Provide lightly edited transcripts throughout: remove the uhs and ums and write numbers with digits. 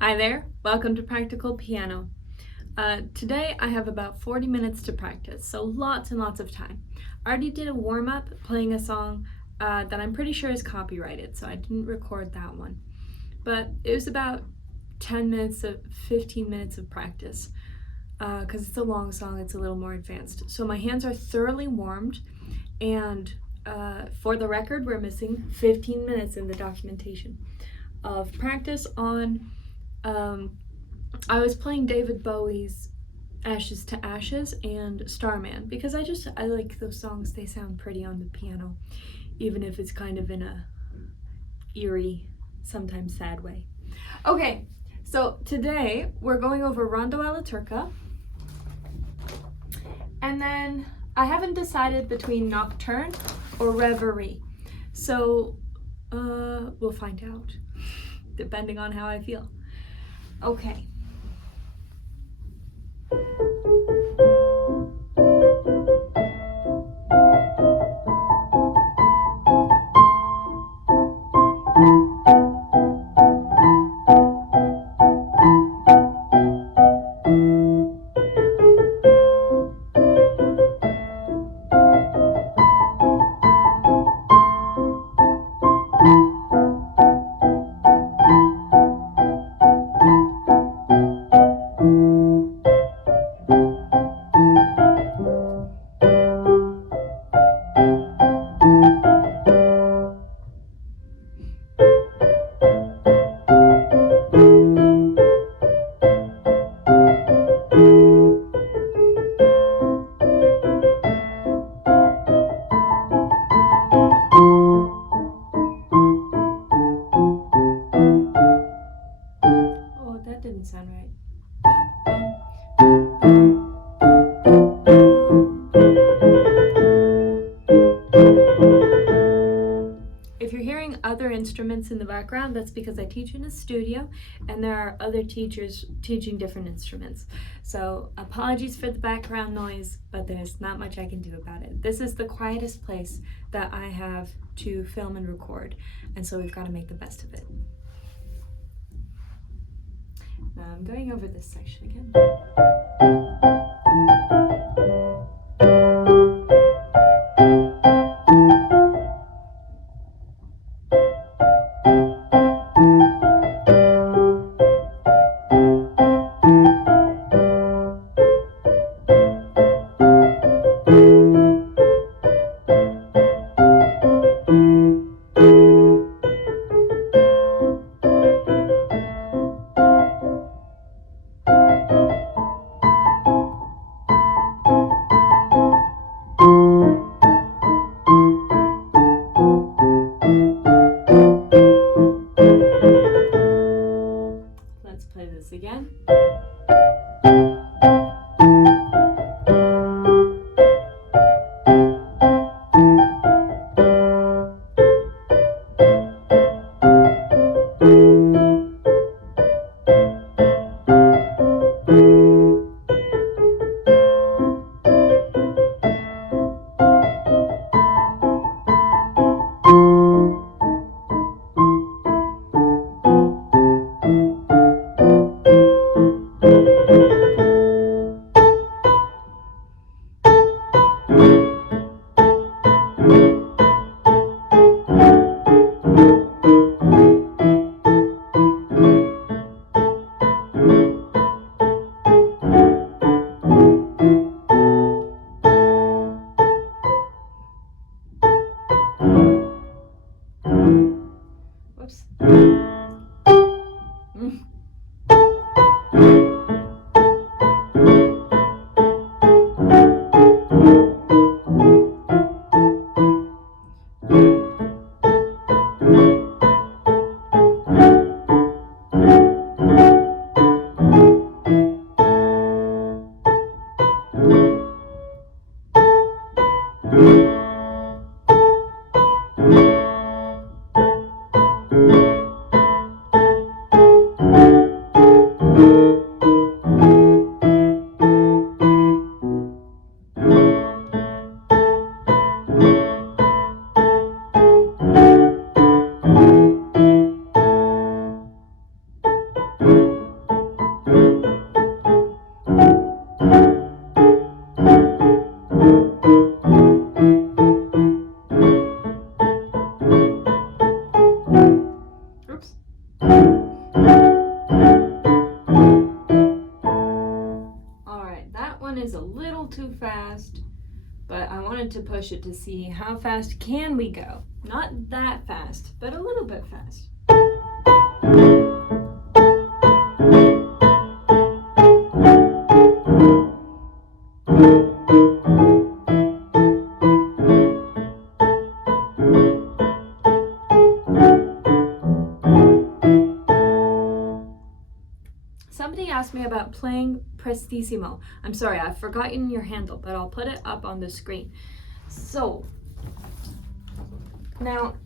Hi there, welcome to Practical Piano. Today I have about 40 minutes to practice, so lots and lots of time. I already did a warm-up playing a song that I'm pretty sure is copyrighted, so I didn't record that one. But it was about 15 minutes of practice, because it's a long song, it's a little more advanced. So my hands are thoroughly warmed, and for the record, we're missing 15 minutes in the documentation of practice on I was playing David Bowie's Ashes to Ashes and Starman because I like those songs. They sound pretty on the piano, even if it's kind of in a eerie, sometimes sad way. Okay, so today we're going over Rhondo alla Turca, and then I haven't decided between Nocturne or Reverie, so we'll find out depending on how I feel. Okay. That didn't sound right. If you're hearing other instruments in the background, that's because I teach in a studio and there are other teachers teaching different instruments. So apologies for the background noise, but there's not much I can do about it. This is the quietest place that I have to film and record, and so we've got to make the best of it. Now I'm going over this section again. Let's play this again. Whoops. but I wanted to push it to see how fast can we go. Not that fast, but a little bit fast. Somebody asked me about playing Prestissimo. I'm sorry, I've forgotten your handle, but I'll put it up on the screen. So, now,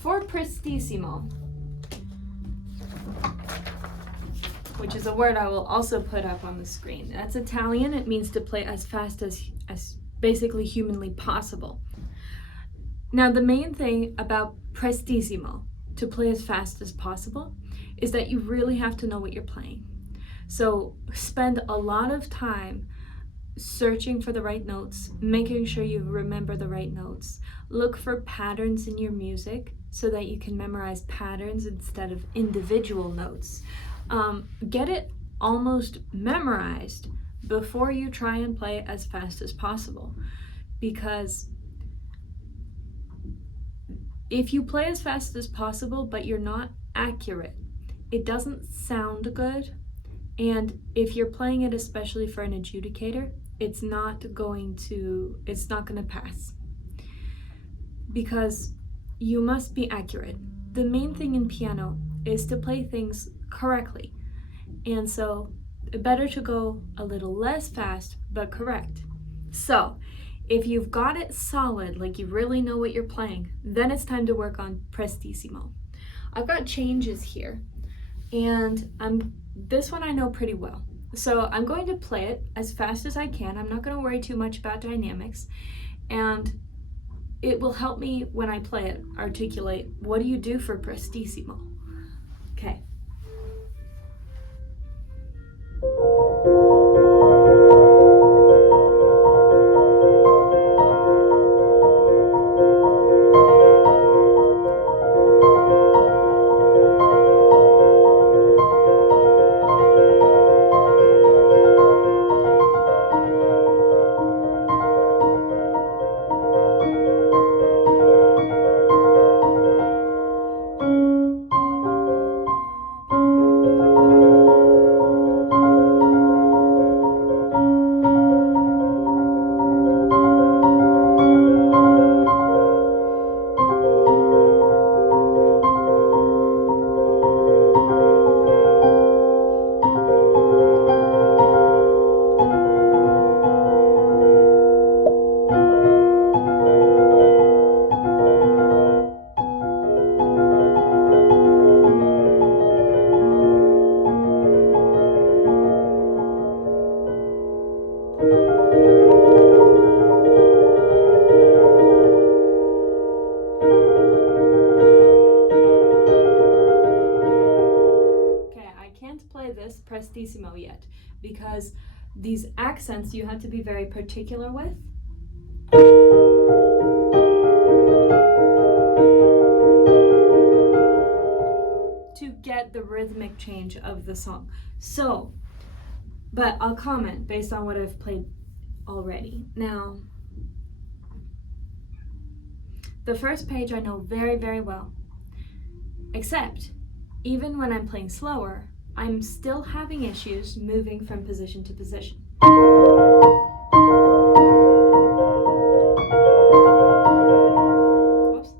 for Prestissimo, which is a word I will also put up on the screen. That's Italian. It means to play as fast as basically humanly possible. Now, the main thing about Prestissimo, to play as fast as possible, is that you really have to know what you're playing. So spend a lot of time searching for the right notes, making sure you remember the right notes. Look for patterns in your music so that you can memorize patterns instead of individual notes. Get it almost memorized before you try and play as fast as possible, because if you play as fast as possible but you're not accurate, it doesn't sound good, and if you're playing it especially for an adjudicator, it's not going to pass, because you must be accurate. The main thing in piano is to play things correctly, and so better to go a little less fast but correct. So if you've got it solid, like you really know what you're playing, then it's time to work on Prestissimo. I've got changes here, and this one I know pretty well. So I'm going to play it as fast as I can. I'm not going to worry too much about dynamics, and it will help me when I play it articulate what do you do for Prestissimo. Okay. This Prestissimo yet, because these accents you have to be very particular with. To get the rhythmic change of the song. So, but I'll comment based on what I've played already. Now, the first page I know very, very well, except even when I'm playing slower, I'm still having issues moving from position to position. Whoops.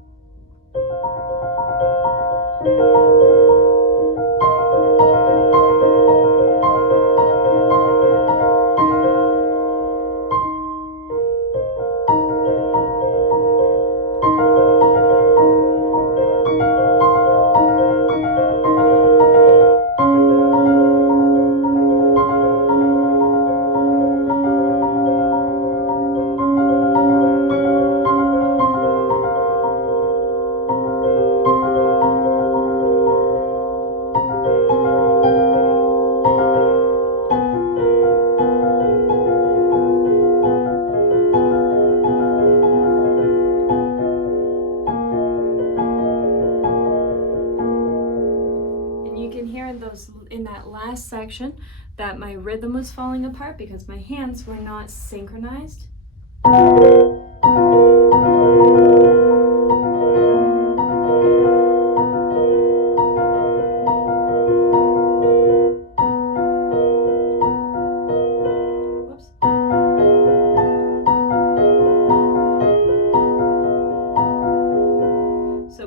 In that last section that my rhythm was falling apart because my hands were not synchronized. So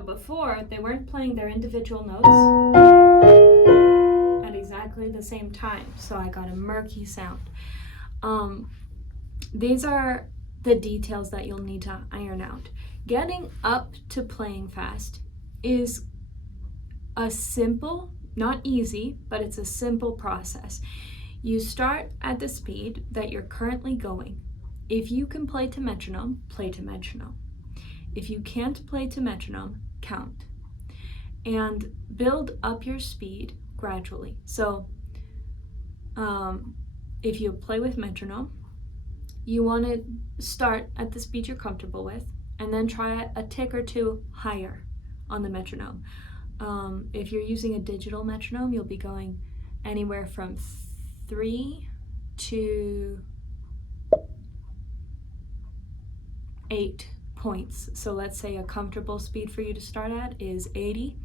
before, they weren't playing their individual notes at exactly the same time, so I got a murky sound. These are the details that you'll need to iron out. Getting up to playing fast is a simple, not easy, but it's a simple process. You start at the speed that you're currently going. If you can play to metronome, play to metronome. If you can't play to metronome, count. And build up your speed gradually. So if you play with metronome, you want to start at the speed you're comfortable with and then try a tick or two higher on the metronome. If you're using a digital metronome, you'll be going anywhere from 3 to 8 points. So let's say a comfortable speed for you to start at is 80.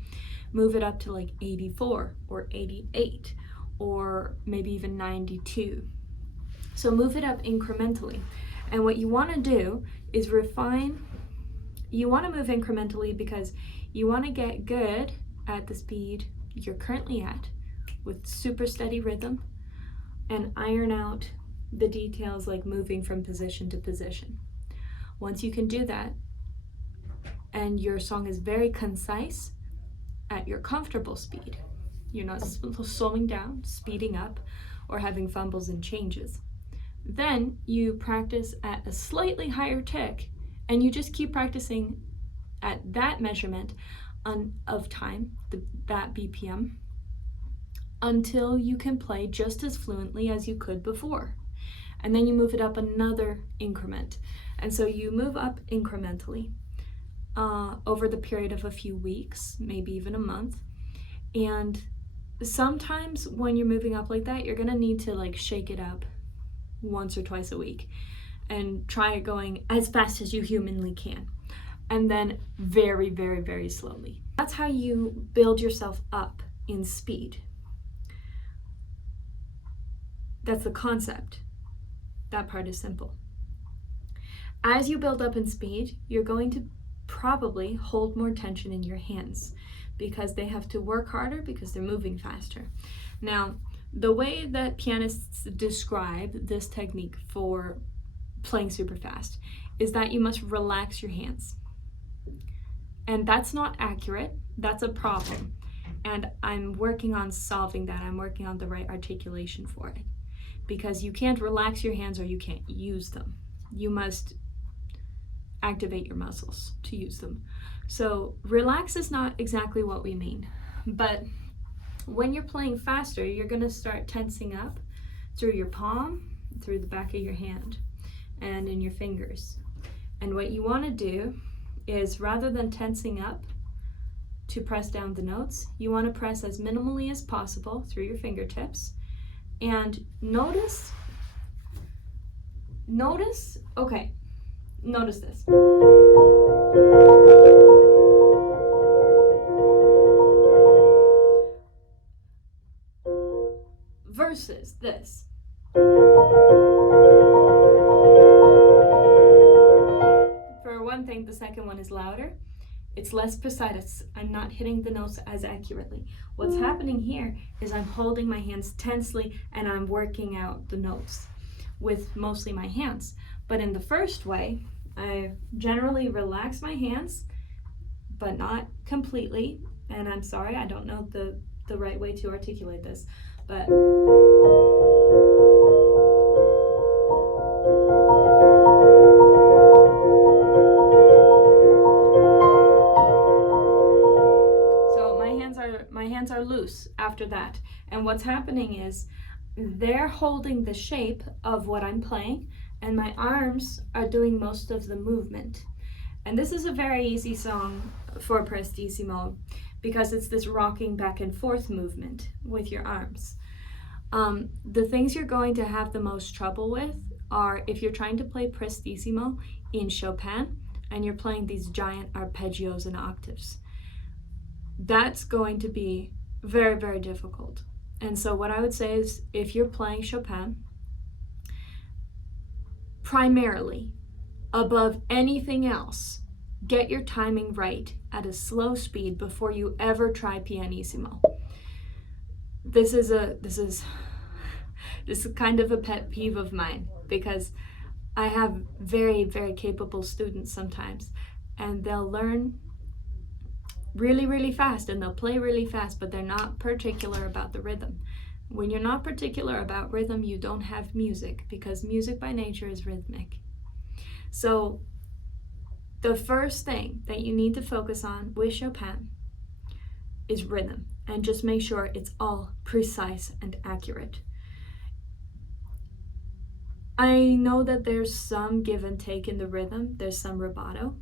Move it up to like 84 or 88 or maybe even 92. So move it up incrementally. And what you want to do is refine. You want to move incrementally because you want to get good at the speed you're currently at with super steady rhythm and iron out the details like moving from position to position. Once you can do that and your song is very concise at your comfortable speed, you're not slowing down, speeding up, or having fumbles and changes, then you practice at a slightly higher tick and you just keep practicing at that measurement of time, that BPM, until you can play just as fluently as you could before. And then you move it up another increment. And so you move up incrementally over the period of a few weeks, maybe even a month. And sometimes when you're moving up like that, you're gonna need to like shake it up once or twice a week and try it going as fast as you humanly can. And then very, very, very slowly. That's how you build yourself up in speed. That's the concept. That part is simple. As you build up in speed, you're going to probably hold more tension in your hands because they have to work harder because they're moving faster. Now, the way that pianists describe this technique for playing super fast is that you must relax your hands. And that's not accurate. That's a problem. And I'm working on solving that. I'm working on the right articulation for it. Because you can't relax your hands or you can't use them. You must activate your muscles to use them. So relax is not exactly what we mean. But when you're playing faster, you're going to start tensing up through your palm, through the back of your hand, and in your fingers. And what you want to do is rather than tensing up to press down the notes, you want to press as minimally as possible through your fingertips. And notice this. Versus this. For one thing, the second one is louder. It's less precise. I'm not hitting the notes as accurately. What's happening here is I'm holding my hands tensely and I'm working out the notes with mostly my hands. But in the first way, I generally relax my hands, but not completely. And I'm sorry, I don't know the right way to articulate this, but my hands are loose after that. And what's happening is they're holding the shape of what I'm playing and my arms are doing most of the movement. And this is a very easy song for Prestissimo because it's this rocking back and forth movement with your arms. The things you're going to have the most trouble with are if you're trying to play Prestissimo in Chopin and you're playing these giant arpeggios and octaves. That's going to be very, very difficult. And so what I would say is, if you're playing Chopin, primarily, above anything else, get your timing right at a slow speed before you ever try pianissimo. This is kind of a pet peeve of mine, because I have very, very capable students sometimes, and they'll learn really, really fast and they'll play really fast, but they're not particular about the rhythm. When you're not particular about rhythm, you don't have music, because music by nature is rhythmic. So the first thing that you need to focus on with Chopin is rhythm, and just make sure it's all precise and accurate. I know that there's some give and take in the rhythm. There's some rubato.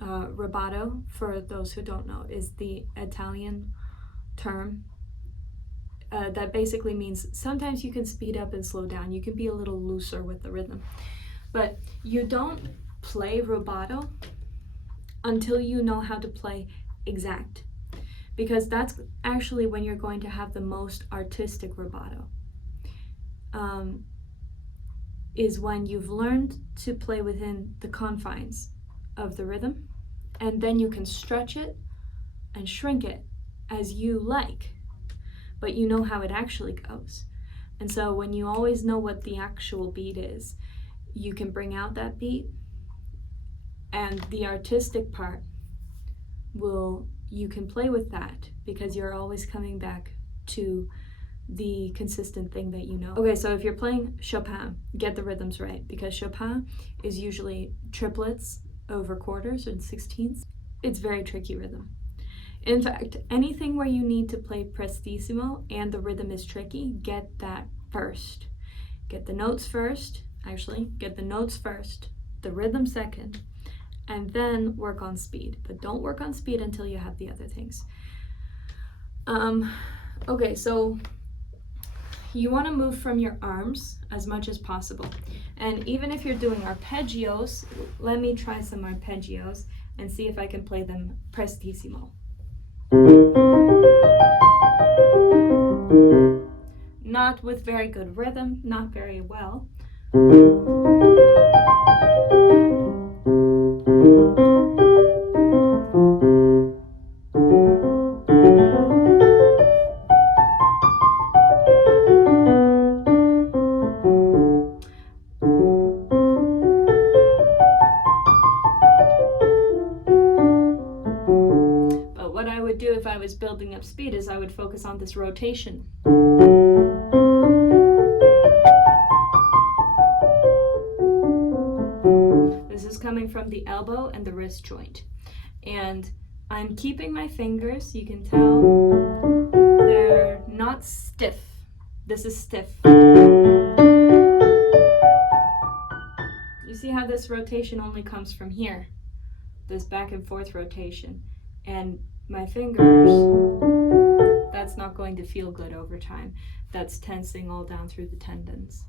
Rubato, for those who don't know, is the Italian term that basically means sometimes you can speed up and slow down. You can be a little looser with the rhythm. But you don't play rubato until you know how to play exact, because that's actually when you're going to have the most artistic rubato. Is when you've learned to play within the confines of the rhythm, and then you can stretch it and shrink it as you like, but you know how it actually goes. And so when you always know what the actual beat is, you can bring out that beat, and the artistic part you can play with that, because you're always coming back to the consistent thing that you know. Okay, so if you're playing Chopin, get the rhythms right, because Chopin is usually triplets over quarters and sixteenths. It's very tricky rhythm. In fact, anything where you need to play Prestissimo and the rhythm is tricky, get that first. Get the notes first, the rhythm second, and then work on speed. But don't work on speed until you have the other things. Okay, so you want to move from your arms as much as possible. And even if you're doing arpeggios, let me try some arpeggios and see if I can play them Prestissimo. Not with very good rhythm, not very well. Do if I was building up speed is I would focus on this rotation. This is coming from the elbow and the wrist joint, and I'm keeping my fingers, you can tell they're not stiff. This is stiff. You see how this rotation only comes from here, this back and forth rotation, and my fingers, that's not going to feel good over time. That's tensing all down through the tendons.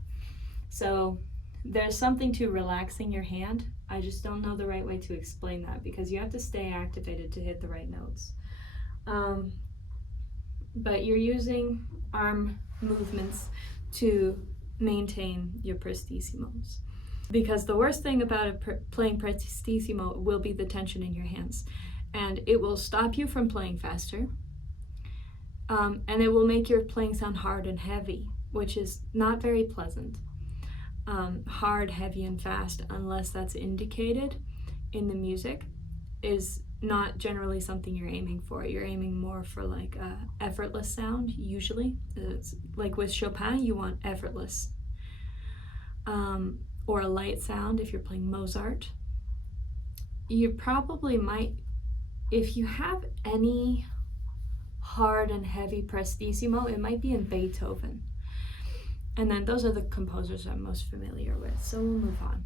So there's something to relaxing your hand. I just don't know the right way to explain that, because you have to stay activated to hit the right notes. But you're using arm movements to maintain your Prestissimos. Because the worst thing about playing Prestissimo will be the tension in your hands. And it will stop you from playing faster, and it will make your playing sound hard and heavy, which is not very pleasant. Hard, heavy, and fast, unless that's indicated in the music, is not generally something you're aiming for. You're aiming more for like a effortless sound, usually. It's like with Chopin, you want effortless. Or a light sound if you're playing Mozart. You probably might, if you have any hard and heavy Prestissimo, it might be in Beethoven. And then those are the composers I'm most familiar with, so we'll move on.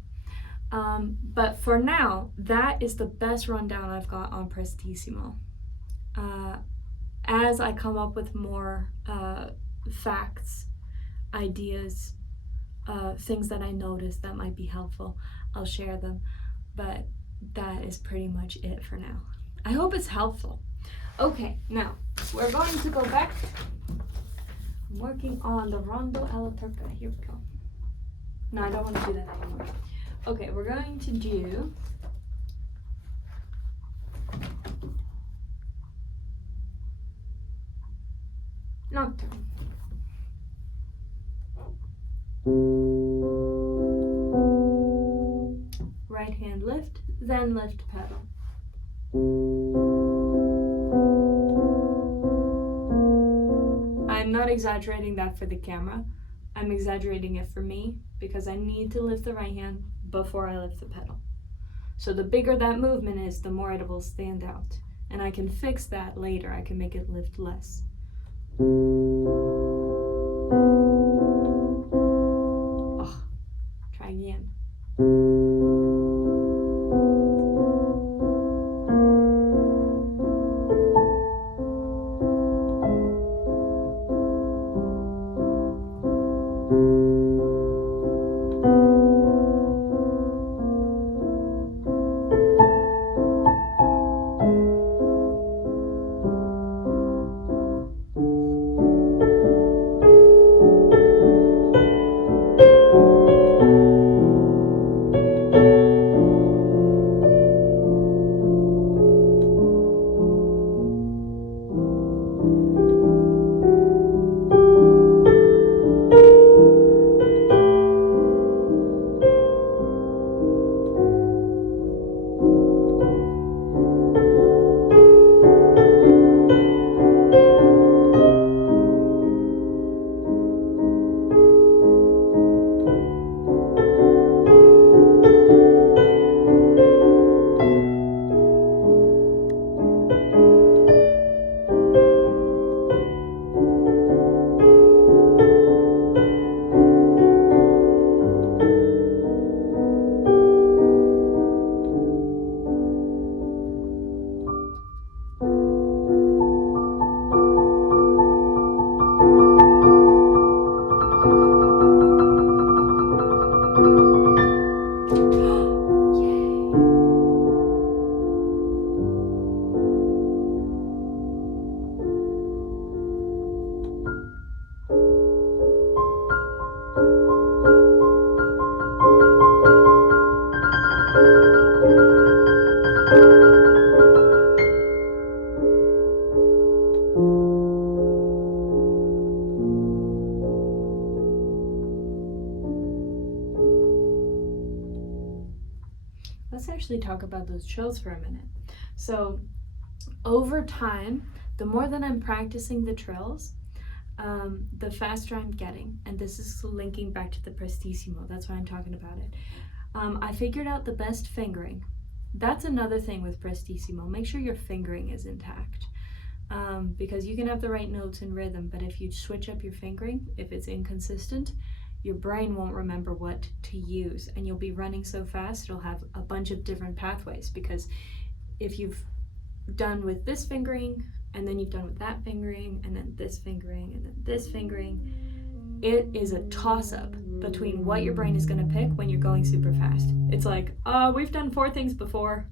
But for now, that is the best rundown I've got on Prestissimo. As I come up with more facts, ideas, things that I noticed that might be helpful, I'll share them. But that is pretty much it for now. I hope it's helpful. Okay, now we're going to go back. I'm working on the Rhondo Alla Turca. Here we go. No, I don't want to do that anymore. Okay, we're going to do Nocturne. Right hand lift, then left pedal. I'm not exaggerating that for the camera. I'm exaggerating it for me because I need to lift the right hand before I lift the pedal. So the bigger that movement is, the more it will stand out. And I can fix that later. I can make it lift less. Oh, try again. Let's actually talk about those trills for a minute. So over time, the more that I'm practicing the trills, the faster I'm getting. And this is linking back to the Prestissimo. That's why I'm talking about it. I figured out the best fingering. That's another thing with Prestissimo. Make sure your fingering is intact. Because you can have the right notes and rhythm, but if you switch up your fingering, if it's inconsistent, your brain won't remember what to use, and you'll be running so fast it'll have a bunch of different pathways. Because if you've done with this fingering, and then you've done with that fingering, and then this fingering, and then this fingering, it is a toss-up between what your brain is going to pick when you're going super fast. It's like, we've done 4 things before,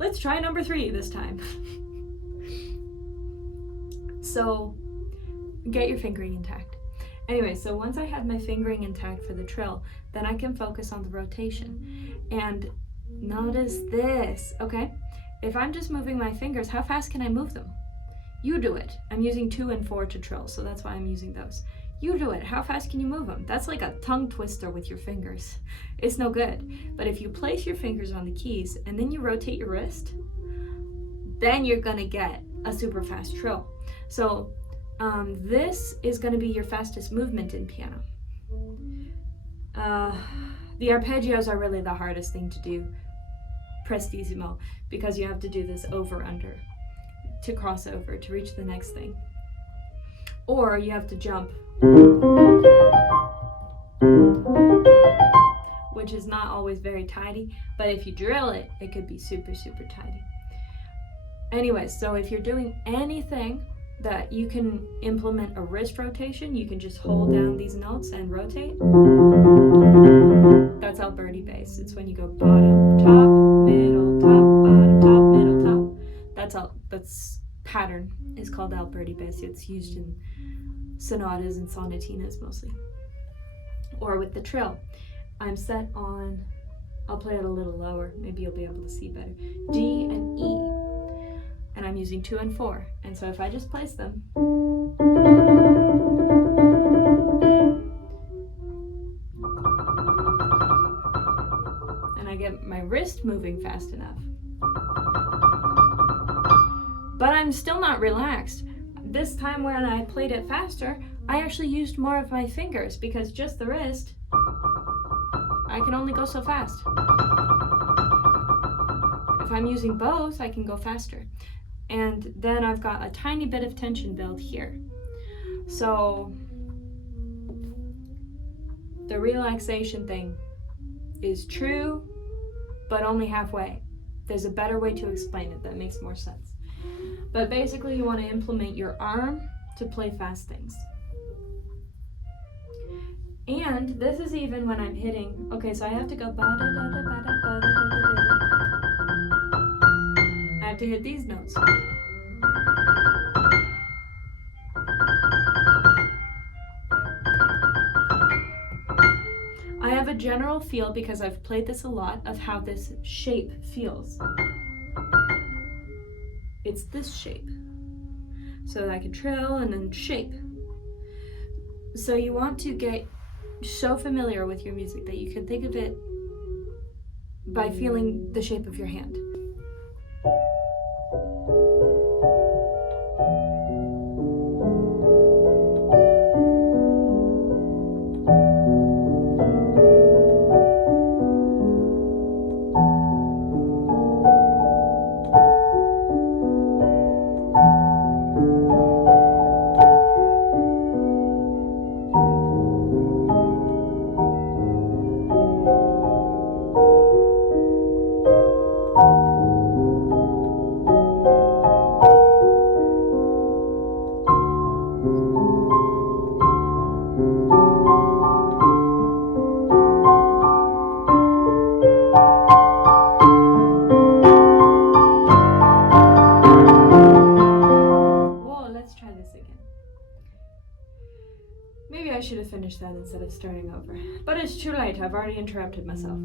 let's try number 3 this time. So get your fingering intact. Anyway, so once I have my fingering intact for the trill, then I can focus on the rotation. And notice this, okay? If I'm just moving my fingers, how fast can I move them? You do it. I'm using 2 and 4 to trill, so that's why I'm using those. You do it. How fast can you move them? That's like a tongue twister with your fingers. It's no good. But if you place your fingers on the keys and then you rotate your wrist, then you're gonna get a super fast trill. So this is going to be your fastest movement in piano. The arpeggios are really the hardest thing to do, Prestissimo, because you have to do this over under to cross over to reach the next thing. Or you have to jump, which is not always very tidy, but if you drill it, it could be super, super tidy. Anyway, so if you're doing anything that you can implement a wrist rotation. You can just hold down these notes and rotate. That's Alberti bass. It's when you go bottom, top, middle, top, bottom, top, middle, top. That's pattern is called Alberti bass. It's used in sonatas and sonatinas mostly. Or with the trill. I'm set on, I'll play it a little lower, maybe you'll be able to see better. D and E. And I'm using 2 and 4. And so if I just place them, and I get my wrist moving fast enough, but I'm still not relaxed. This time when I played it faster, I actually used more of my fingers because just the wrist, I can only go so fast. If I'm using both, I can go faster. And then I've got a tiny bit of tension build here. So the relaxation thing is true, but only halfway. There's a better way to explain it that makes more sense. But basically you want to implement your arm to play fast things. And this is even when I'm hitting, okay, so I have to go I have to hit these notes. I have a general feel, because I've played this a lot, of how this shape feels. It's this shape. So I can trill and then shape. So you want to get so familiar with your music that you can think of it by feeling the shape of your hand. Maybe I should have finished that instead of starting over. But it's too late, I've already interrupted myself.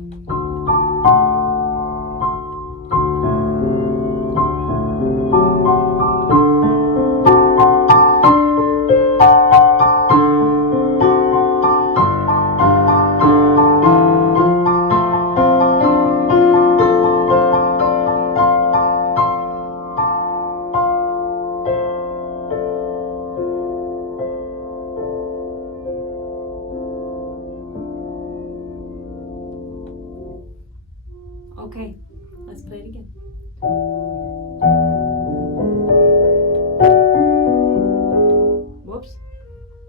Okay, let's play it again. Whoops.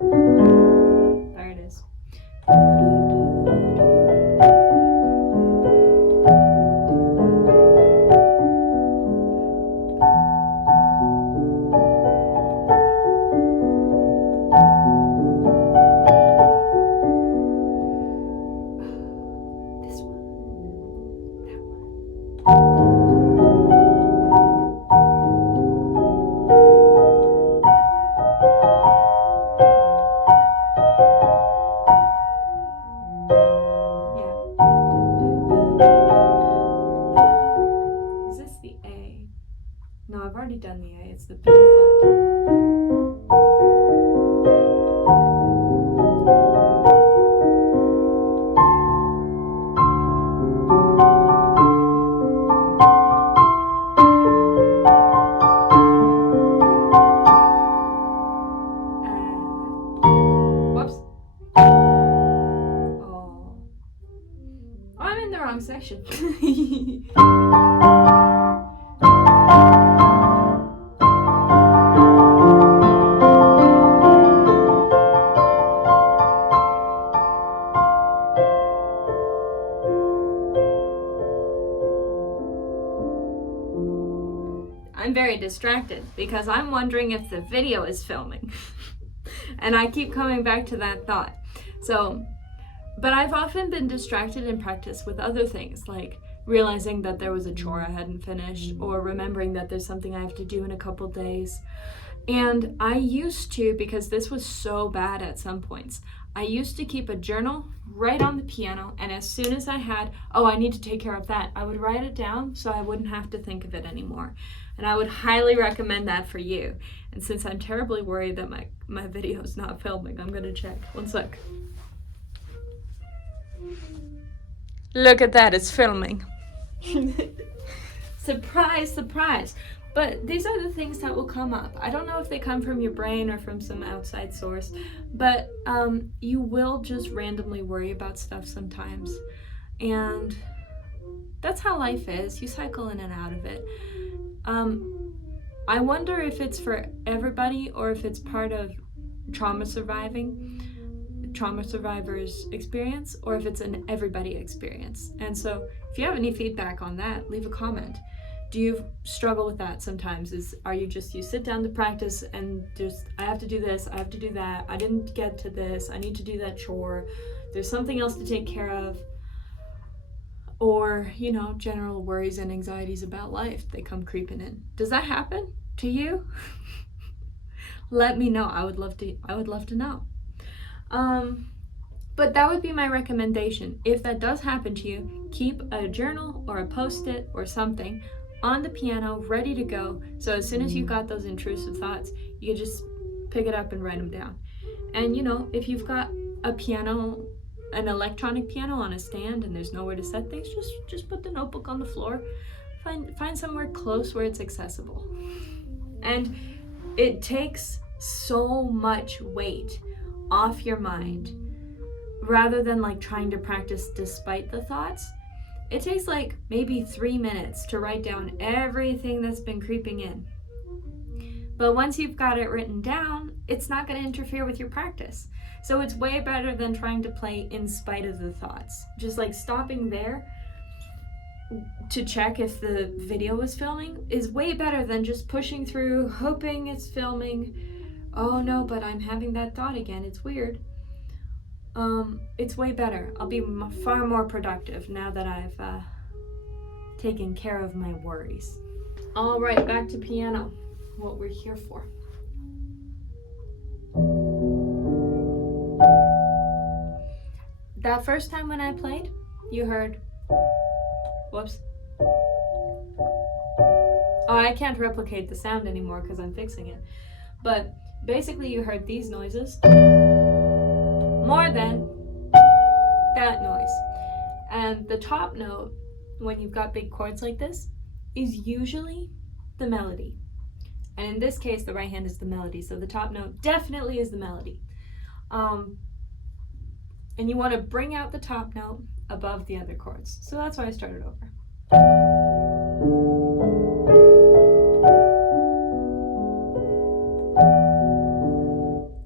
There it is. No, I've already done the A. It's the B flat. Whoops. Oh. I'm in the wrong section. I'm very distracted because I'm wondering if the video is filming. And I keep coming back to that thought. But I've often been distracted in practice with other things, like realizing that there was a chore I hadn't finished, or remembering that there's something I have to do in a couple days. And I used to, because this was so bad at some points, I used to keep a journal right on the piano, and as soon as I had, I need to take care of that, I would write it down so I wouldn't have to think of it anymore. And I would highly recommend that for you. And since I'm terribly worried that my video is not filming, I'm gonna check. One sec. Look at that, it's filming. Surprise, surprise. But these are the things that will come up. I don't know if they come from your brain or from some outside source, but you will just randomly worry about stuff sometimes. And that's how life is. You cycle in and out of it. I wonder if it's for everybody or if it's part of trauma survivors' experience, or if it's an everybody experience. And so if you have any feedback on that, leave a comment. Do you struggle with that sometimes? Are you sit down to practice and just, I have to do this, I have to do that, I didn't get to this, I need to do that chore, there's something else to take care of, or, general worries and anxieties about life, they come creeping in. Does that happen to you? Let me know. I would love to know. But that would be my recommendation. If that does happen to you, keep a journal or a post-it or something on the piano ready to go, so as soon as you got those intrusive thoughts, you can just pick it up and write them down. And if you've got a piano, an electronic piano on a stand and there's nowhere to set things, just put the notebook on the floor. Find somewhere close where it's accessible. And it takes so much weight off your mind, rather than trying to practice despite the thoughts. It takes maybe 3 minutes to write down everything that's been creeping in. But once you've got it written down, it's not going to interfere with your practice. So it's way better than trying to play in spite of the thoughts. Just stopping there to check if the video is filming is way better than just pushing through, hoping it's filming. Oh no, but I'm having that thought again, it's weird. It's way better. I'll be far more productive now that I've taken care of my worries. All right, back to piano, what we're here for. That first time when I played, you heard, whoops. Oh, I can't replicate the sound anymore because I'm fixing it. But basically you heard these noises more than that noise. And the top note, when you've got big chords like this, is usually the melody. And in this case, the right hand is the melody, so the top note definitely is the melody. And you want to bring out the top note above the other chords. So that's why I started over.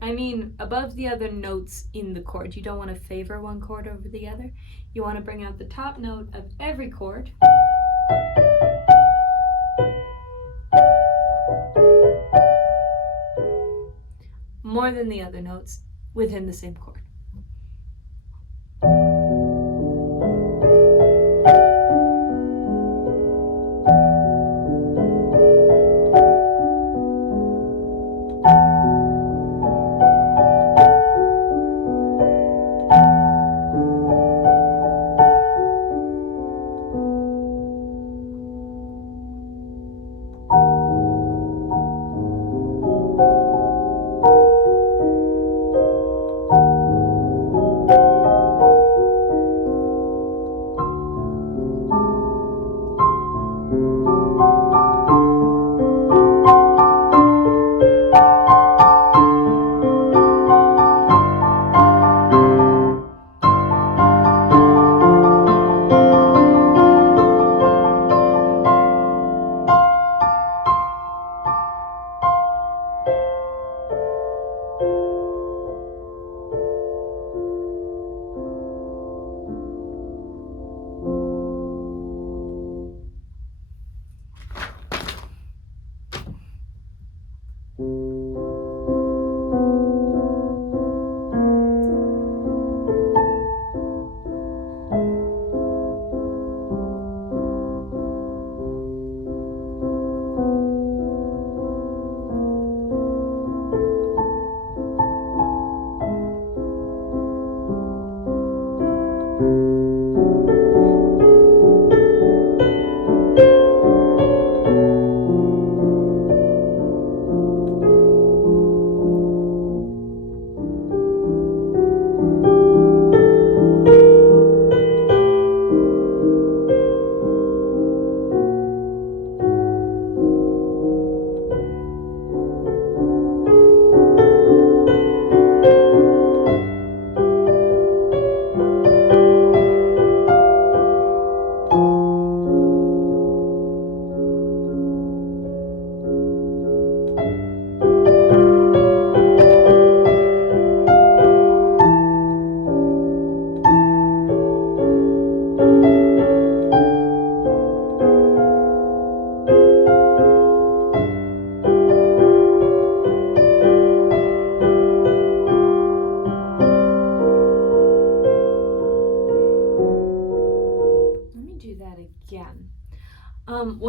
I mean, above the other notes in the chord. You don't want to favor one chord over the other. You want to bring out the top note of every chord. More than the other notes within the same chord.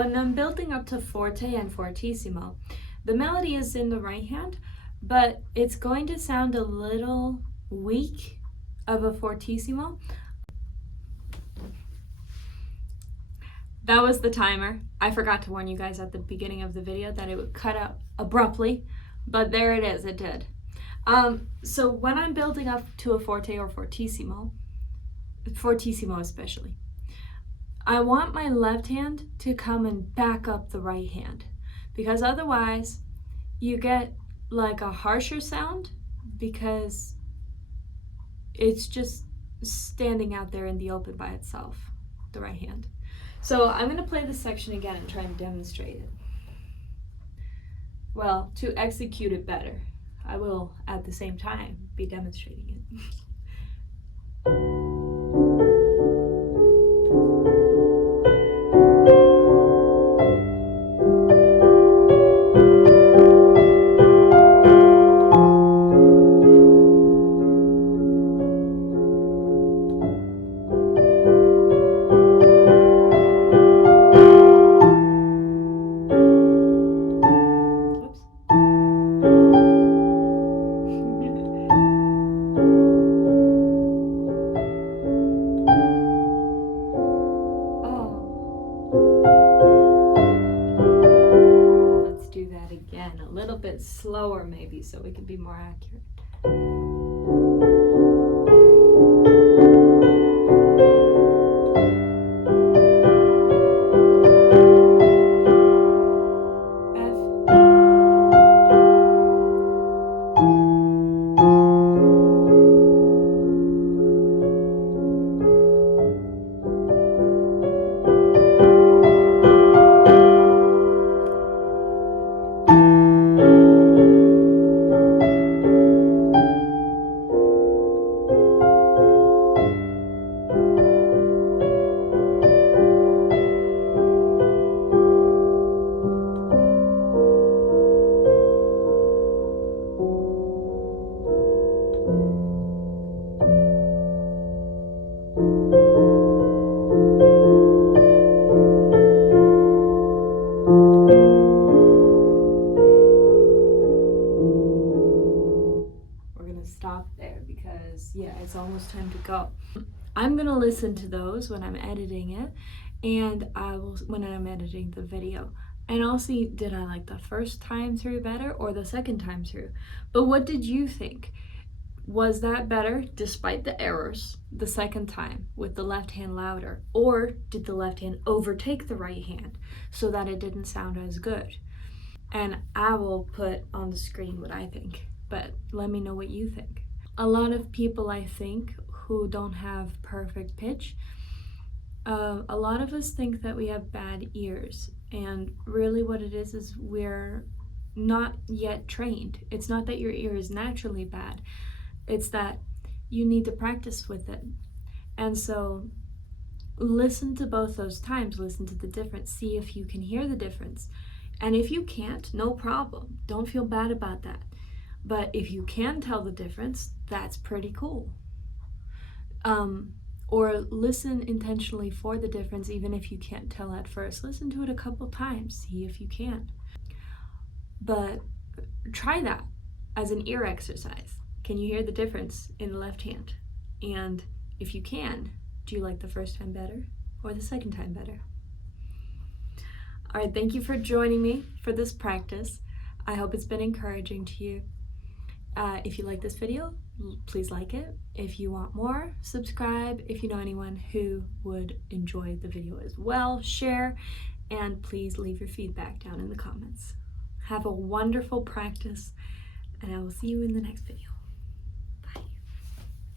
when I'm building up to Forte and Fortissimo, the melody is in the right hand, but it's going to sound a little weak of a Fortissimo. That was the timer. I forgot to warn you guys at the beginning of the video that it would cut out abruptly, but there it is, it did. So when I'm building up to a Forte or Fortissimo especially, I want my left hand to come and back up the right hand, because otherwise you get like a harsher sound because it's just standing out there in the open by itself, the right hand. So I'm going to play this section again and try and demonstrate it. Well, to execute it better, I will at the same time be demonstrating it. Again, a little bit slower maybe so we can be more accurate. Stop there because it's almost time to go. I'm gonna listen to those when I'm editing it, and I will when I'm editing the video, and I'll see, did I like the first time through better or the second time through? But what did you think? Was that better despite the errors the second time with the left hand louder, or did the left hand overtake the right hand so that it didn't sound as good? And I will put on the screen what I think, but let me know what you think. A lot of people, I think, who don't have perfect pitch, a lot of us think that we have bad ears, and really what it is we're not yet trained. It's not that your ear is naturally bad, it's that you need to practice with it. And so listen to both those times, listen to the difference, see if you can hear the difference. And if you can't, no problem, don't feel bad about that. But if you can tell the difference, that's pretty cool. Or listen intentionally for the difference, even if you can't tell at first. Listen to it a couple times, see if you can. But try that as an ear exercise. Can you hear the difference in the left hand? And if you can, do you like the first time better or the second time better? All right, thank you for joining me for this practice. I hope it's been encouraging to you. If you like this video, please like it. If you want more, subscribe. If you know anyone who would enjoy the video as well, share, and please leave your feedback down in the comments. Have a wonderful practice, and I will see you in the next video.